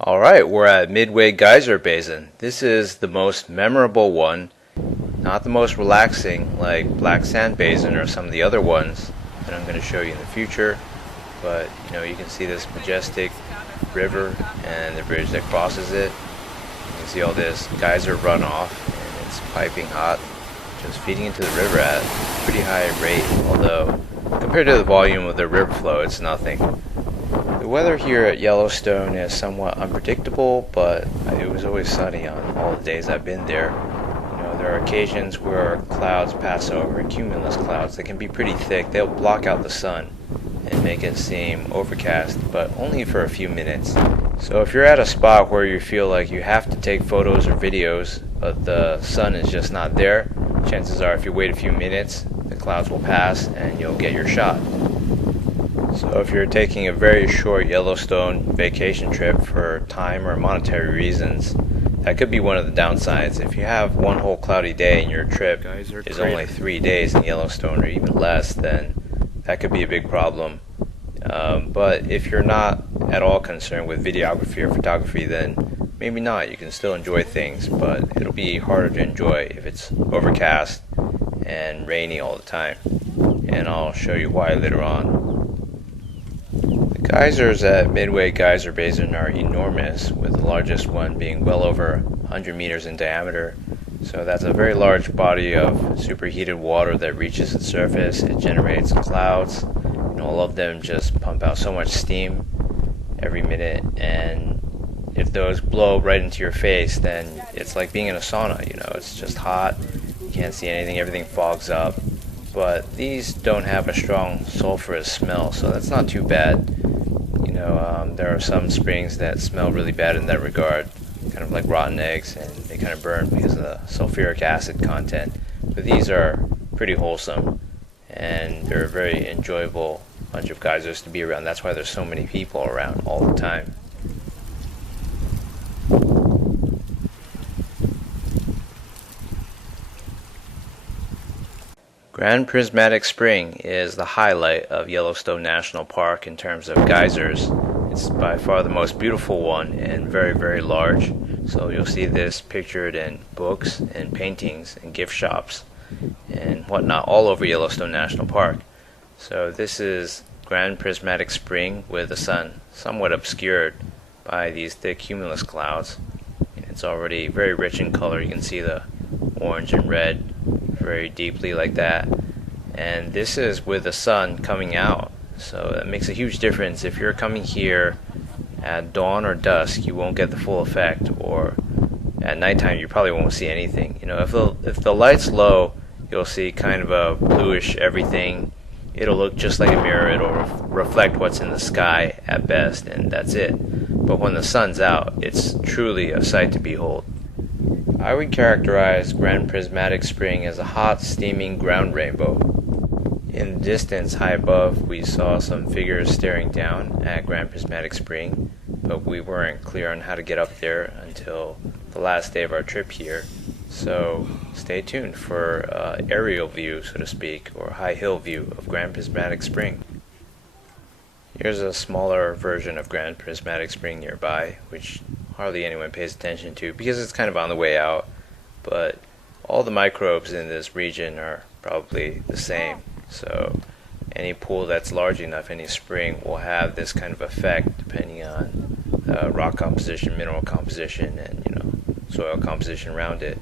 Alright, we're at Midway Geyser Basin. This is the most memorable one, not the most relaxing like Black Sand Basin or some of the other ones that I'm going to show you in the future. But you can see this majestic river and the bridge that crosses it. You can see all this geyser runoff and it's piping hot, just feeding into the river at a pretty high rate, although compared to the volume of the river flow it's nothing. The weather here at Yellowstone is somewhat unpredictable, but it was always sunny on all the days I've been there. There are occasions where clouds pass over, cumulus clouds that can be pretty thick. They'll block out the sun and make it seem overcast, but only for a few minutes. So if you're at a spot where you feel like you have to take photos or videos, but the sun is just not there, chances are if you wait a few minutes, the clouds will pass and you'll get your shot. So if you're taking a very short Yellowstone vacation trip for time or monetary reasons, that could be one of the downsides. If you have one whole cloudy day and your trip is only 3 days in Yellowstone or even less, then that could be a big problem. But if you're not at all concerned with videography or photography, then maybe not. You can still enjoy things, but it'll be harder to enjoy if it's overcast and rainy all the time. And I'll show you why later on. The geysers at Midway Geyser Basin are enormous, with the largest one being well over 100 meters in diameter. So that's a very large body of superheated water that reaches the surface. It generates clouds, and all of them just pump out so much steam every minute. And if those blow right into your face, then it's like being in a sauna. It's just hot. You can't see anything. Everything fogs up. But these don't have a strong sulfurous smell, so that's not too bad. There are some springs that smell really bad in that regard, kind of like rotten eggs, and they kind of burn because of the sulfuric acid content. But these are pretty wholesome, and they're a very enjoyable bunch of geysers to be around. That's why there's so many people around all the time. Grand Prismatic Spring is the highlight of Yellowstone National Park in terms of geysers. It's by far the most beautiful one and very, very large. So you'll see this pictured in books and paintings and gift shops and whatnot all over Yellowstone National Park. So this is Grand Prismatic Spring with the sun somewhat obscured by these thick cumulus clouds. It's already very rich in color. You can see the orange and red very deeply like that, and this is with the sun coming out, so that makes a huge difference. If you're coming here at dawn or dusk, you won't get the full effect, or at nighttime you probably won't see anything. If the light's low, you'll see kind of a bluish everything. It'll look just like a mirror. It'll reflect what's in the sky at best, and that's it. But when the sun's out, it's truly a sight to behold. I would characterize Grand Prismatic Spring as a hot, steaming ground rainbow. In the distance, high above, we saw some figures staring down at Grand Prismatic Spring, but we weren't clear on how to get up there until the last day of our trip here. So stay tuned for an aerial view, so to speak, or high hill view of Grand Prismatic Spring. Here's a smaller version of Grand Prismatic Spring nearby, which hardly anyone pays attention to because it's kind of on the way out, but all the microbes in this region are probably the same. So any pool that's large enough, any spring, will have this kind of effect depending on the rock composition, mineral composition, and soil composition around it.